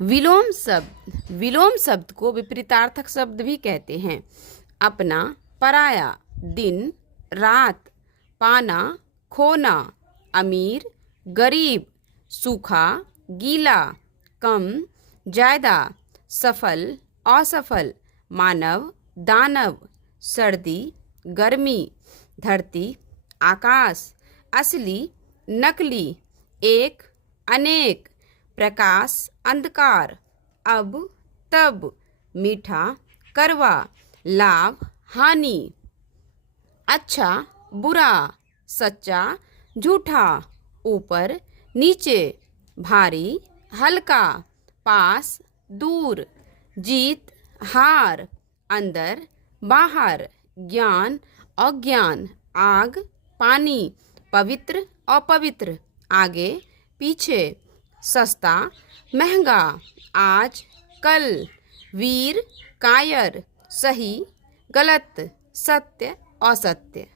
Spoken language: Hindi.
विलोम शब्द को विपरीतार्थक शब्द भी कहते हैं। अपना, पराया, दिन, रात, पाना, खोना, अमीर, गरीब, सूखा, गीला, कम, ज्यादा, सफल, असफल, मानव, दानव, सर्दी, गर्मी, धरती, आकाश, असली, नकली, एक, अनेक, प्रकाश, अंधकार, अब, तब, मीठा, कड़वा, लाभ, हानि, अच्छा, बुरा, सच्चा, झूठा, ऊपर, नीचे, भारी, हल्का, पास, दूर, जीत, हार, अंदर, बाहर, ज्ञान, अज्ञान, आग, पानी, पवित्र, अपवित्र, आगे, पीछे, सस्ता, महंगा, आज, कल, वीर, कायर, सही, गलत, सत्य, असत्य।